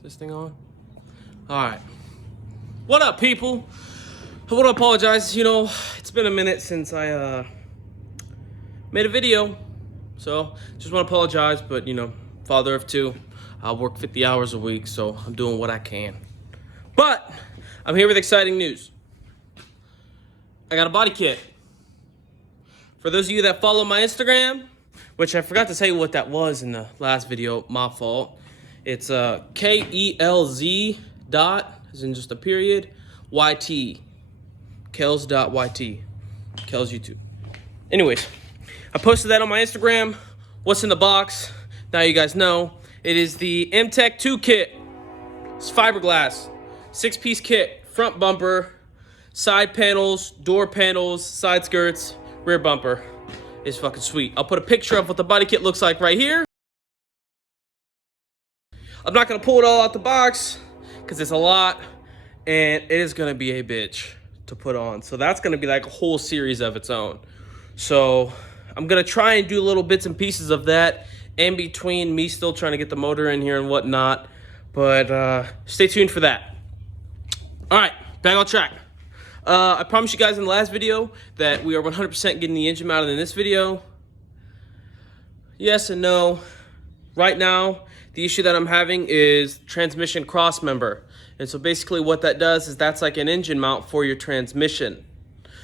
Is this thing on? All right. What up, people? I want to apologize. You know, it's been a minute since I made a video. So, just want to apologize. But, you know, father of two. I work 50 hours a week, so I'm doing what I can. But, I'm here with exciting news. I got a body kit. For those of you that follow my Instagram, which I forgot to tell you what that was in the last video, my fault. It's Kelz dot, as in just a period, YT. Kelz.YT. Kelz YouTube. Anyways, I posted that on my Instagram. What's in the box? Now you guys know. It is the M-Tech 2 kit. It's fiberglass. 6-piece kit. Front bumper, side panels, door panels, side skirts, rear bumper. It's fucking sweet. I'll put a picture of what the body kit looks like right here. I'm not gonna pull it all out the box because it's a lot and it is gonna be a bitch to put on. So that's gonna be like a whole series of its own. So I'm gonna try and do little bits and pieces of that in between me still trying to get the motor in here and whatnot. But stay tuned for that. All right, back on track. I promised you guys in the last video that we are 100% getting the engine mounted in this video. Yes and no. Right now, the issue that I'm having is transmission crossmember. And so basically what that does is that's like an engine mount for your transmission.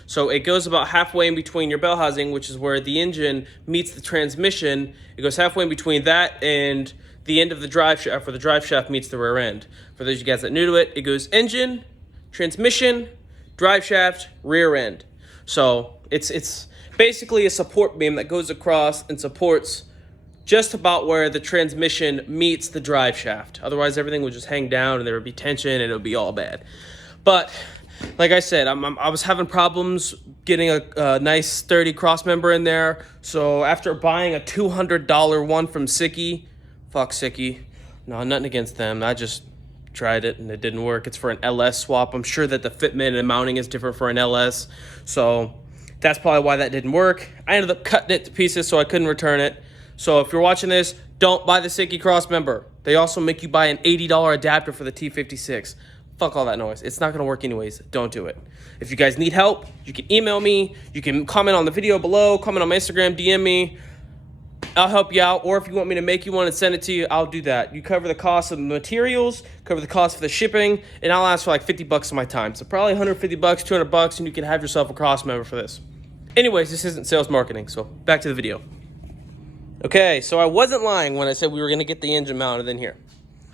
So it goes about halfway in between your bell housing, which is where the engine meets the transmission. It goes halfway in between that and the end of the drive shaft, where the drive shaft meets the rear end. For those of you guys that are new to it, it goes engine, transmission, drive shaft, rear end. So it's basically a support beam that goes across and supports just about where the transmission meets the drive shaft. Otherwise, everything would just hang down and there would be tension and it would be all bad. But like I said, I was having problems getting a nice sturdy crossmember in there. So after buying a $200 one from Sicky, fuck Sicky, no, nothing against them. I just tried it and it didn't work. It's for an LS swap. I'm sure that the fitment and mounting is different for an LS. So that's probably why that didn't work. I ended up cutting it to pieces so I couldn't return it. So if you're watching this, don't buy the Sicky crossmember. They also make you buy an $80 adapter for the T56. Fuck all that noise. It's not gonna work anyways. Don't do it. If you guys need help, you can email me. You can comment on the video below, comment on my Instagram, DM me. I'll help you out. Or if you want me to make you one and send it to you, I'll do that. You cover the cost of the materials, cover the cost for the shipping, and I'll ask for like 50 bucks of my time. So probably 150 bucks, 200 bucks, and you can have yourself a crossmember for this. Anyways, this isn't sales marketing, so back to the video. Okay, so I wasn't lying when I said we were going to get the engine mounted in here.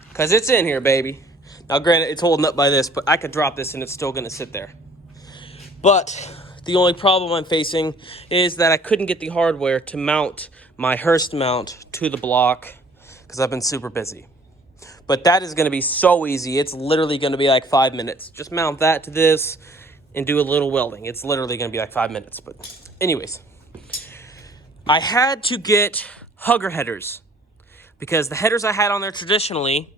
Because it's in here, baby. Now, granted, it's holding up by this, but I could drop this and it's still going to sit there. But the only problem I'm facing is that I couldn't get the hardware to mount my Hurst mount to the block because I've been super busy. But that is going to be so easy. It's literally going to be like 5 minutes. Just mount that to this and do a little welding. It's literally going to be like 5 minutes. But anyways, I had to get hugger headers because the headers I had on there traditionally,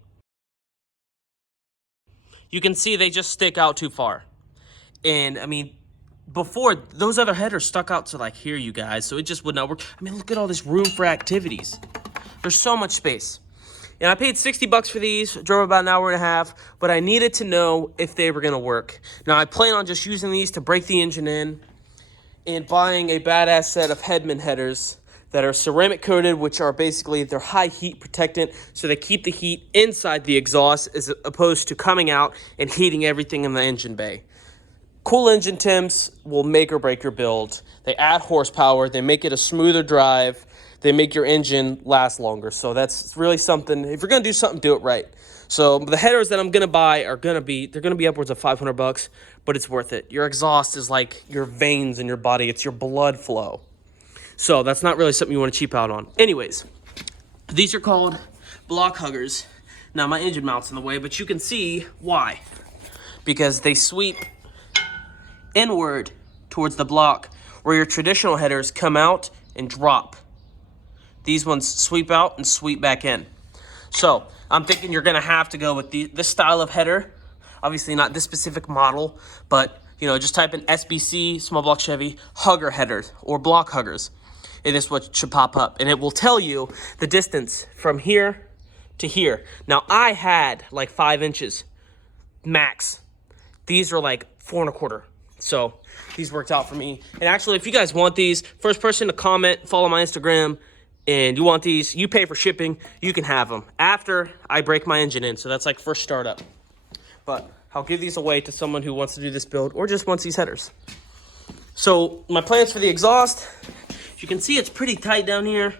you can see they just stick out too far. And I mean, before, those other headers stuck out to like here, you guys, so it just would not work. I mean, look at all this room for activities. There's so much space. And I paid 60 bucks for these, drove about an hour and a half, but I needed to know if they were gonna work. Now, I plan on just using these to break the engine in and buying a badass set of Hedman headers that are ceramic coated, which are basically, they're high heat protectant, so they keep the heat inside the exhaust as opposed to coming out and heating everything in the engine bay. Cool engine temps will make or break your build. They add horsepower, they make it a smoother drive, they make your engine last longer. So that's really something, if you're gonna do something, do it right. So the headers that I'm gonna buy are they're gonna be upwards of 500 bucks, but it's worth it. Your exhaust is like your veins in your body, it's your blood flow. So that's not really something you wanna cheap out on. Anyways, these are called block huggers. Now my engine mount's in the way, but you can see why. Because they sweep inward towards the block where your traditional headers come out and drop. These ones sweep out and sweep back in. So I'm thinking you're gonna have to go with this style of header. Obviously not this specific model, but you know, just type in SBC, small block Chevy, hugger headers or block huggers. And this is what should pop up. And it will tell you the distance from here to here. Now, I had like 5 inches max. These are like 4 1/4. So these worked out for me. And actually, if you guys want these, first person to comment, follow my Instagram, and you want these, you pay for shipping, you can have them after I break my engine in. So that's like first startup. But I'll give these away to someone who wants to do this build or just wants these headers. So my plans for the exhaust, as you can see, it's pretty tight down here.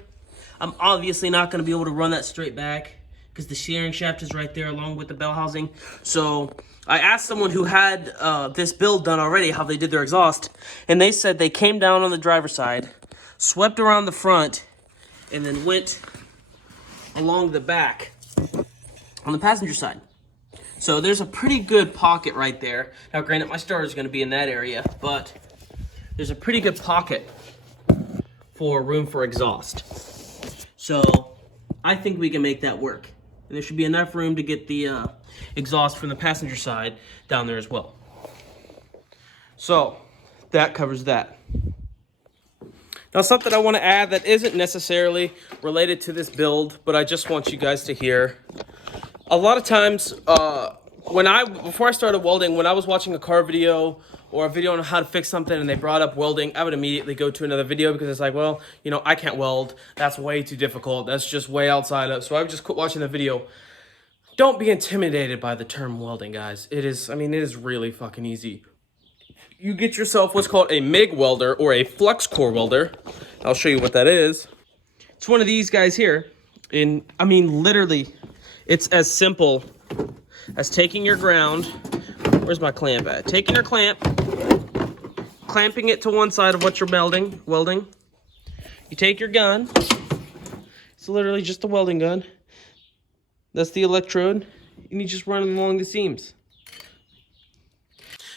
I'm obviously not going to be able to run that straight back because the steering shaft is right there along with the bell housing. So I asked someone who had this build done already how they did their exhaust, and they said they came down on the driver's side, swept around the front, and then went along the back on the passenger side. So there's a pretty good pocket right there. Now, granted, my starter is going to be in that area, but there's a pretty good pocket for room for exhaust. So I think we can make that work. And there should be enough room to get the exhaust from the passenger side down there as well. So that covers that. Now, something I want to add that isn't necessarily related to this build, but I just want you guys to hear. A lot of times, before I started welding, when I was watching a car video or a video on how to fix something and they brought up welding, I would immediately go to another video because it's like, well, you know, I can't weld. That's way too difficult. That's just way outside of. So I would just quit watching the video. Don't be intimidated by the term welding, guys. It is really fucking easy. You get yourself what's called a MIG welder or a flux core welder. I'll show you what that is. It's one of these guys here. Literally, it's as simple as taking your ground. Where's my clamp at? Taking your clamp, clamping it to one side of what you're welding. You take your gun. It's literally just a welding gun. That's the electrode, and you just run it along the seams.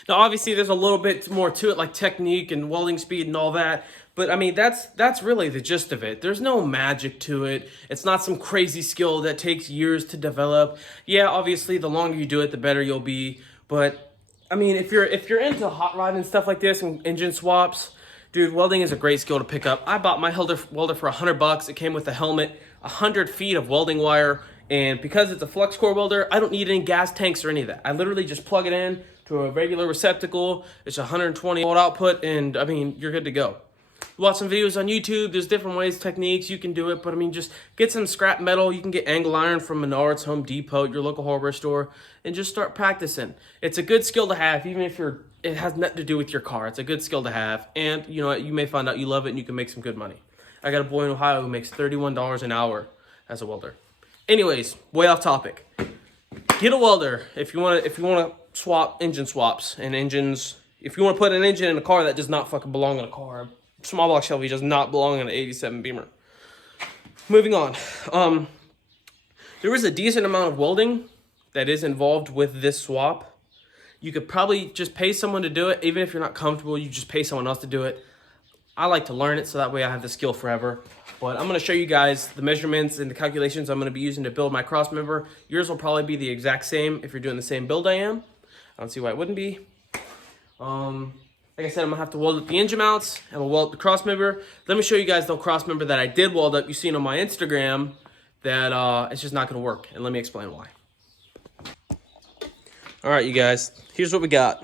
Now, obviously, there's a little bit more to it, like technique and welding speed and all that. But, I mean, that's really the gist of it. There's no magic to it. It's not some crazy skill that takes years to develop. Yeah, obviously, the longer you do it, the better you'll be. But, I mean, if you're into hot rod and stuff like this and engine swaps, dude, welding is a great skill to pick up. I bought my welder for $100. It came with a helmet, 100 feet of welding wire. And because it's a flux core welder, I don't need any gas tanks or any of that. I literally just plug it in to a regular receptacle. It's 120 volt output, and I mean, you're good to go. Watch some videos on YouTube. There's different ways, techniques you can do it, but I mean, just get some scrap metal. You can get angle iron from Menards, Home Depot, your local hardware store, and just start practicing. It's a good skill to have, even if it has nothing to do with your car. It's a good skill to have, and you know, you may find out you love it and you can make some good money. I got a boy in Ohio who makes $31 an hour as a welder. Anyways, way off topic. Get a welder if you want to swap engine swaps and engines. If you want to put an engine in a car that does not fucking belong in a car, small block Chevy does not belong in an 87 Beamer. Moving on. There is a decent amount of welding that is involved with this swap. You could probably just pay someone to do it. Even if you're not comfortable, you just pay someone else to do it. I like to learn it so that way I have the skill forever. But I'm going to show you guys the measurements and the calculations I'm going to be using to build my Crossmember. Yours will probably be the exact same if you're doing the same build I am. I don't see why it wouldn't be. Like I said, I'm going to have to weld up the engine mounts and we'll weld up the Crossmember. Let me show you guys the Crossmember that I did weld up. You've seen on my Instagram that it's just not going to work. And let me explain why. All right, you guys. Here's what we got.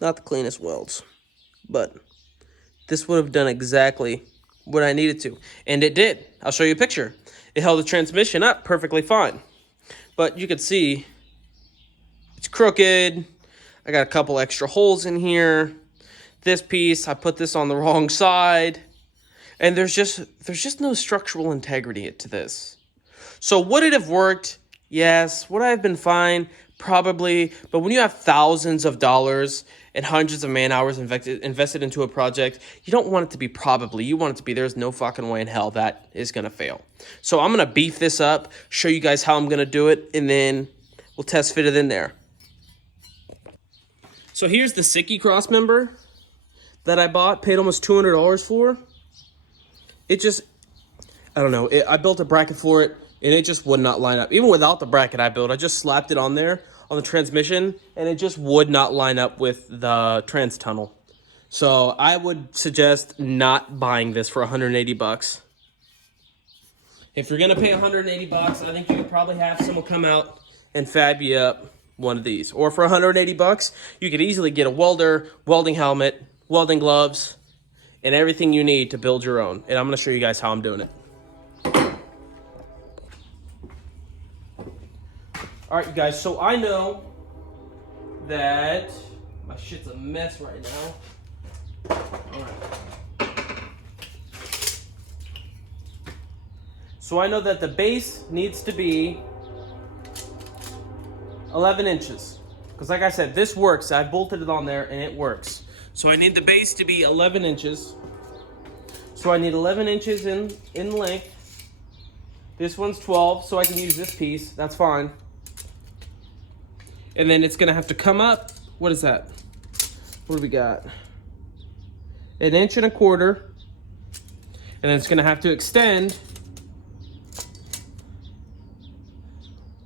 Not the cleanest welds, but this would have done exactly what I needed to. And it did. I'll show you a picture. It held the transmission up perfectly fine. But you can see it's crooked. I got a couple extra holes in here. This piece, I put this on the wrong side. And there's just no structural integrity to this. So would it have worked? Yes. Would I have been fine? Probably. But when you have thousands of dollars and hundreds of man hours invested into a project, you don't want it to be probably. You want it to be there's no fucking way in hell that is going to fail. So I'm going to beef this up, show you guys how I'm going to do it, and then we'll test fit it in there. So here's the Sicky Crossmember that I bought, paid almost $200 for. It just, I don't know, I built a bracket for it, and it just would not line up. Even without the bracket I built, I just slapped it on there on the transmission, and it just would not line up with the trans tunnel. So I would suggest not buying this for $180. If you're gonna pay 180 bucks, I think you could probably have someone come out and fab you up one of these. Or for 180 bucks, you could easily get a welder, welding helmet, welding gloves, and everything you need to build your own. And I'm gonna show you guys how I'm doing it. All right, you guys, so I know that my shit's a mess right now. All right. So I know that the base needs to be 11 inches. Because like I said, this works. I bolted it on there and it works. So I need the base to be 11 inches. So I need 11 inches in length. This one's 12, so I can use this piece. That's fine. And then it's gonna have to come up. What is that? What do we got? 1.25 inches. And then it's gonna have to extend.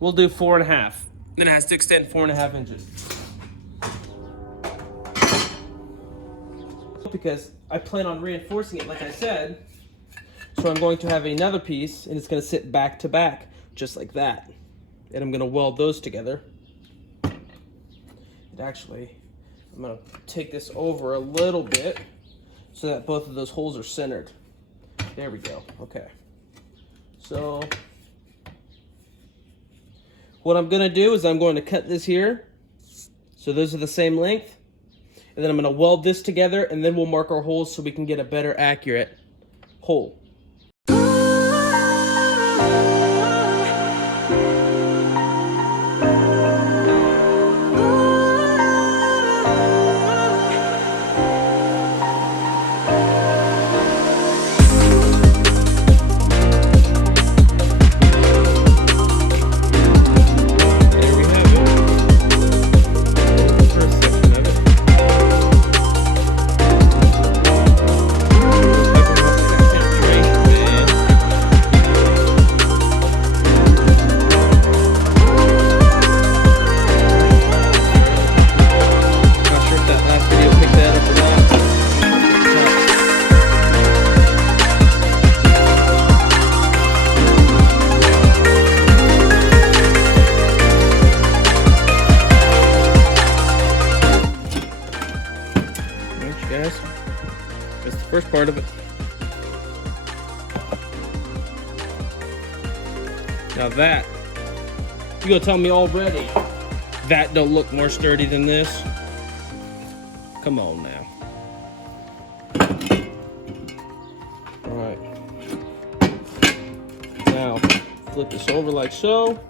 We'll do 4.5. Then it has to extend 4.5 inches. Because I plan on reinforcing it, like I said. So I'm going to have another piece, and it's gonna sit back to back, just like that. And I'm gonna weld those together. Actually, I'm gonna take this over a little bit so that both of those holes are centered. There we go. Okay. So what I'm gonna do is I'm going to cut this here. So those are the same length. And then I'm gonna weld this together, and then we'll mark our holes so we can get a better accurate hole. That's the first part of it. Now that, you gonna tell me already that don't look more sturdy than this? Come on now. All right. Now, flip this over like so.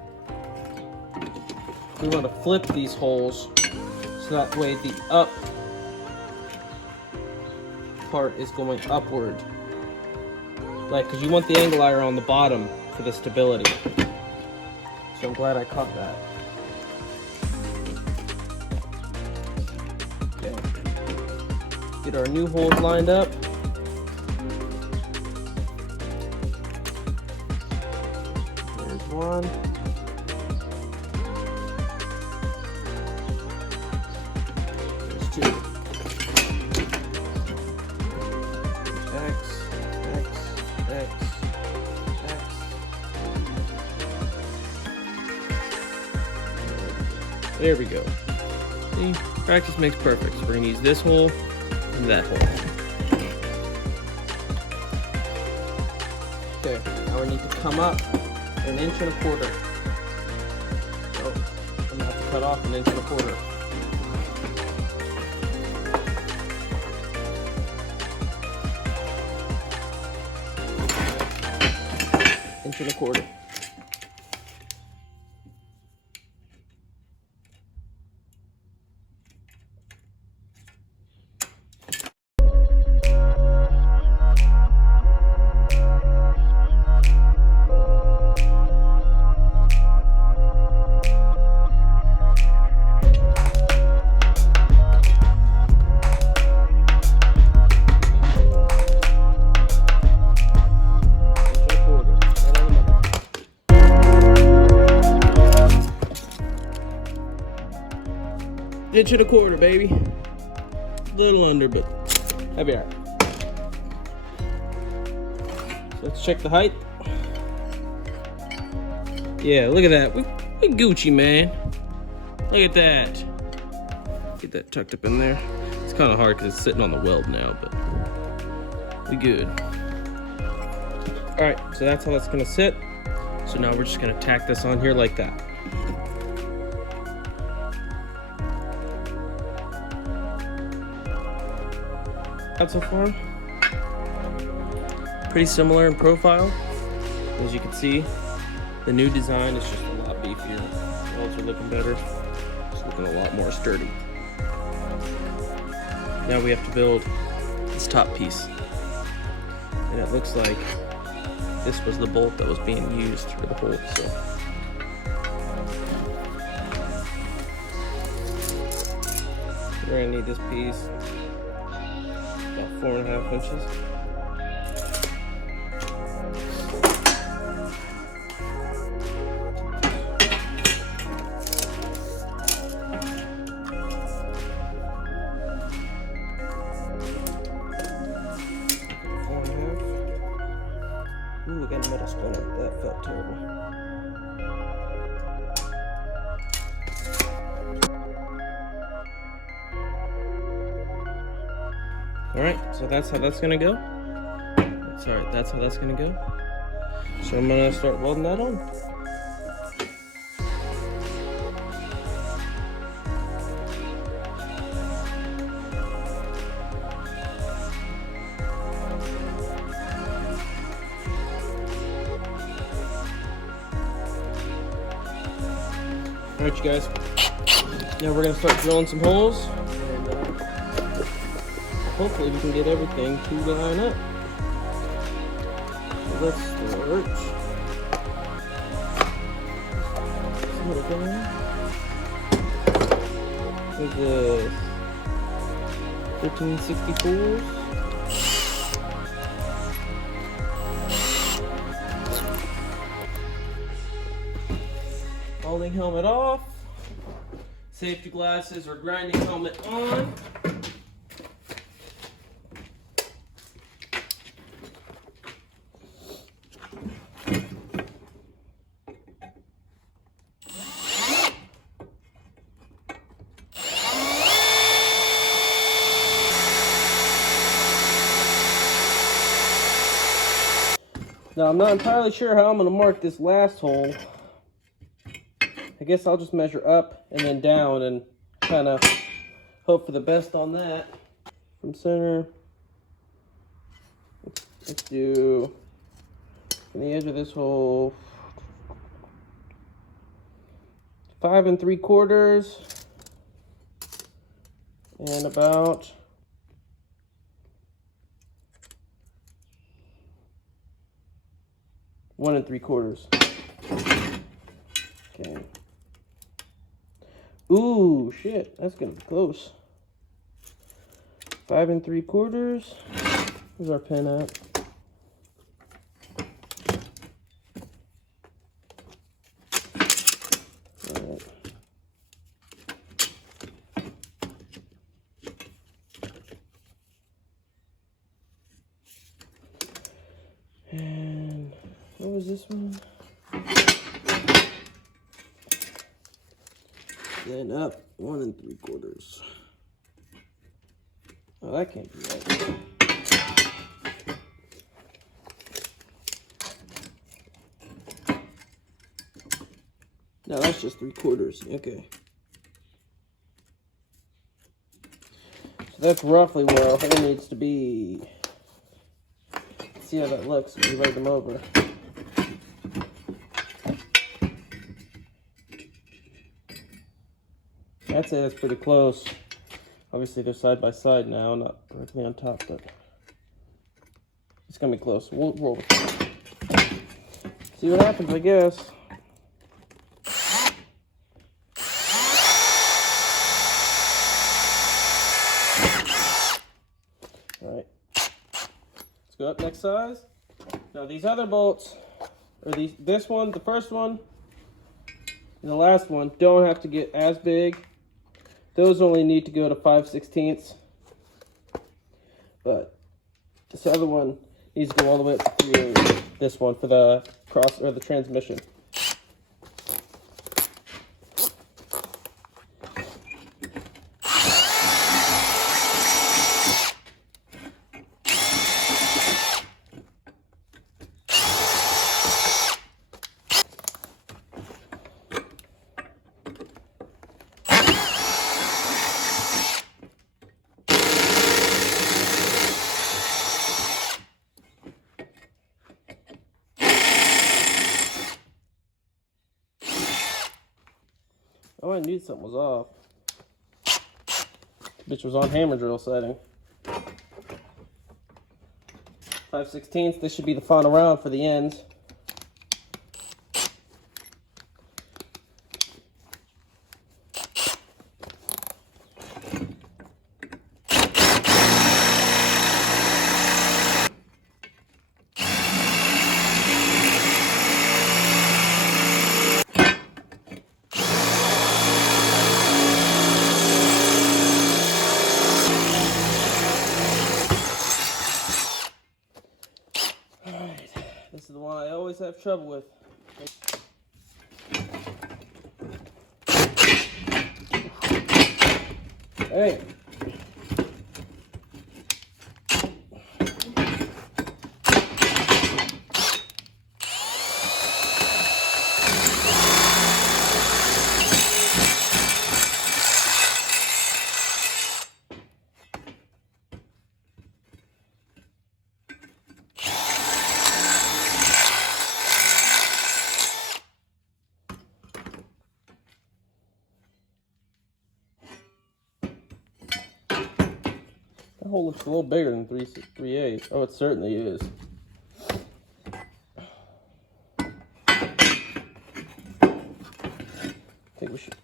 We want to flip these holes so that way the up part is going upward, like, because you want the angle iron on the bottom for the stability. So I'm glad I caught that. Okay, get our new holes lined up. There's one. There's two. There we go. See, practice makes perfect. So we're gonna use this hole and that hole. Okay, now we need to come up 1.25 inches. So I'm gonna have to cut off 1.25 inches. 1.25 inches. Inch and a quarter, baby. A little under, but that'd be all right. So let's check the height. Yeah, look at that. We Gucci, man. Look at that. Get that tucked up in there. It's kind of hard because it's sitting on the weld now, but we good. All right, so that's how that's gonna sit. So now we're just gonna tack this on here like that. Out so far. Pretty similar in profile. As you can see, the new design is just a lot beefier. The welds are looking better. It's looking a lot more sturdy. Now we have to build this top piece. And it looks like this was the bolt that was being used for the hole, so. We're gonna need this piece about 4.5 inches. Ooh, I got a metal splinter. That felt terrible. Alright, so that's how that's gonna go. Sorry, that's how that's gonna go. So I'm gonna start welding that on. Alright, you guys. Now we're gonna start drilling some holes, and hopefully we can get everything to line up. So let's start. Settle down. With the 1364s. Welding helmet off, safety glasses or grinding helmet on. Now I'm not entirely sure how I'm going to mark this last hole. I guess I'll just measure up and then down and kind of hope for the best on that. From center, let's do from the edge of this hole 5 3/4 and about 1 3/4. Okay. Ooh, shit, that's gonna be close. 5 3/4. Where's our pen at? All right. And what was this one? Then up 1 3/4. Oh, that can't be right. No, that's just 3/4. Okay. So that's roughly where our hole needs to be. Let's see how that looks when we lay them over. I'd say that's pretty close. Obviously they're side by side now, not directly on top, but it's gonna be close. We'll roll with it. See what happens, I guess. All right, let's go up next size. Now these other bolts, or this one, the first one, and the last one, don't have to get as big. Those only need to go to 5/16, but this other one needs to go all the way up to 3/8. This one for the cross or the transmission. Oh, I knew something was off. Bitch was on hammer drill setting. 5/16. This should be the final round for the ends. This is the one I always have trouble with. Hey. That hole looks a little bigger than 3/8. Oh, it certainly is. I think we should.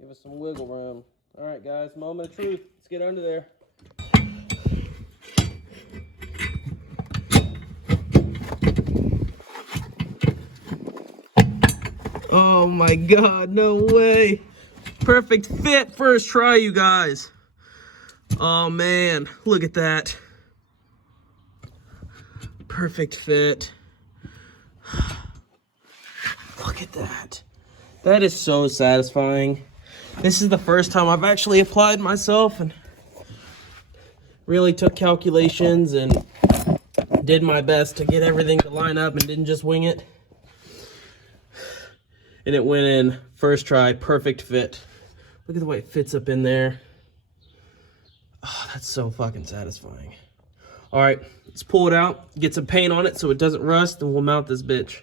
Give us some wiggle room. All right, guys, moment of truth. Let's get under there. Oh my God, no way. Perfect fit first try, you guys. Oh man, look at that. Perfect fit. Look at that. That is so satisfying. This is the first time I've actually applied myself and really took calculations and did my best to get everything to line up and didn't just wing it. And it went in first try, perfect fit. Look at the way it fits up in there. Oh, that's so fucking satisfying. All right, let's pull it out, get some paint on it so it doesn't rust, and we'll mount this bitch.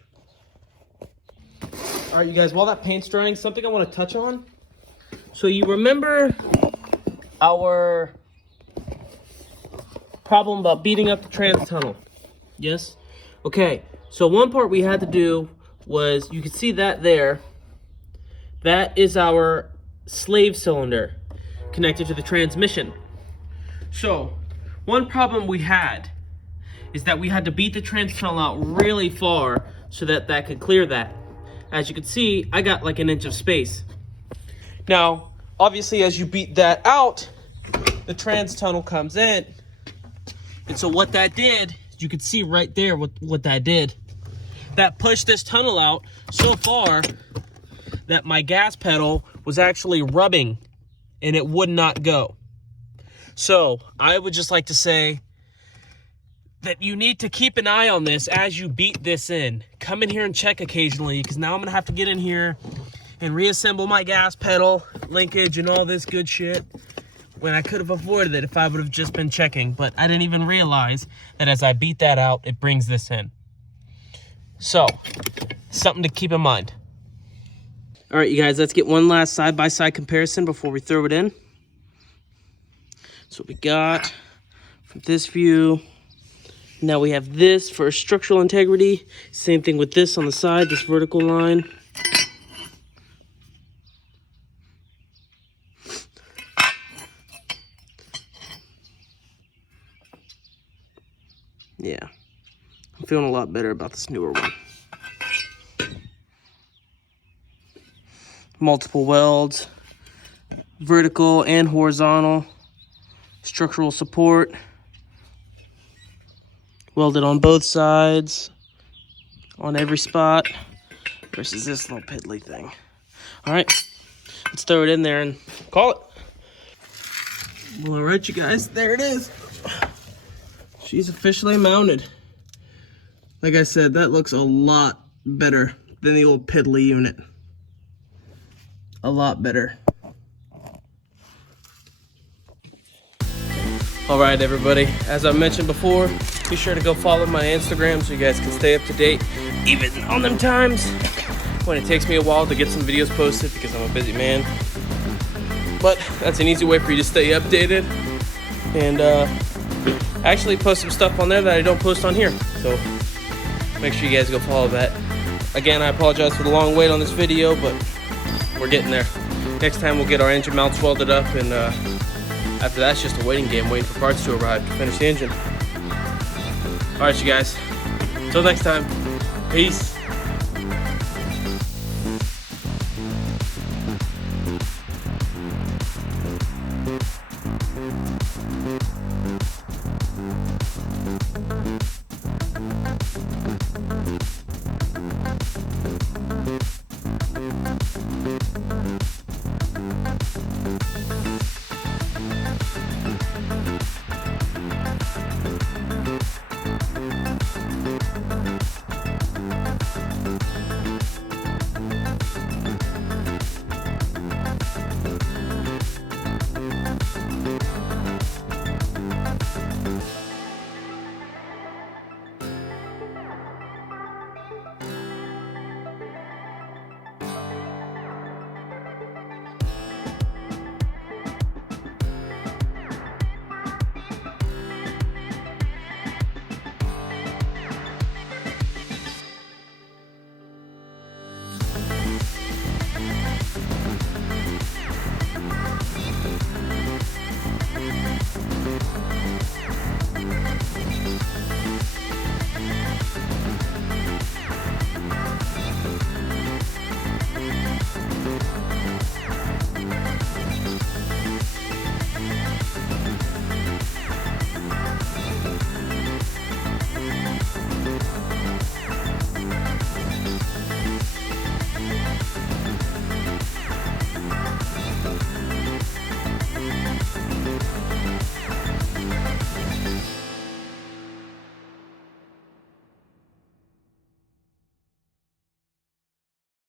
All right, you guys, while that paint's drying, something I want to touch on. So you remember our problem about beating up the trans tunnel? Yes? Okay, so one part we had to do was, you can see that there. That is our slave cylinder connected to the transmission. So, one problem we had is that we had to beat the trans tunnel out really far so that that could clear that. As you can see, I got like an inch of space. Now, obviously, as you beat that out, the trans tunnel comes in. And so what that did, you can see right there what that did. That pushed this tunnel out so far that my gas pedal was actually rubbing and it would not go. So I would just like to say that you need to keep an eye on this as you beat this in. Come in here and check occasionally, because now I'm gonna have to get in here and reassemble my gas pedal, linkage, and all this good shit, when I could have avoided it if I would have just been checking. But I didn't even realize that as I beat that out, it brings this in. So, something to keep in mind. All right, you guys, let's get one last side-by-side comparison before we throw it in. So we got from this view. Now we have this for structural integrity. Same thing with this on the side, this vertical line. Yeah, I'm feeling a lot better about this newer one. Multiple welds, vertical and horizontal, structural support, welded on both sides, on every spot, versus this little piddly thing. All right, let's throw it in there and call it. Well, all right, you guys, there it is. She's officially mounted. Like I said, that looks a lot better than the old piddly unit. a lot better. All right, everybody, as I mentioned before, be sure to go follow my Instagram so you guys can stay up to date, even on them times when it takes me a while to get some videos posted because I'm a busy man. But that's an easy way for you to stay updated. And I actually post some stuff on there that I don't post on here. So make sure you guys go follow that. Again, I apologize for the long wait on this video, but we're getting there. Next time we'll get our engine mounts welded up, and after that, it's just a waiting game, waiting for parts to arrive to finish the engine. All right, you guys. Until next time, peace.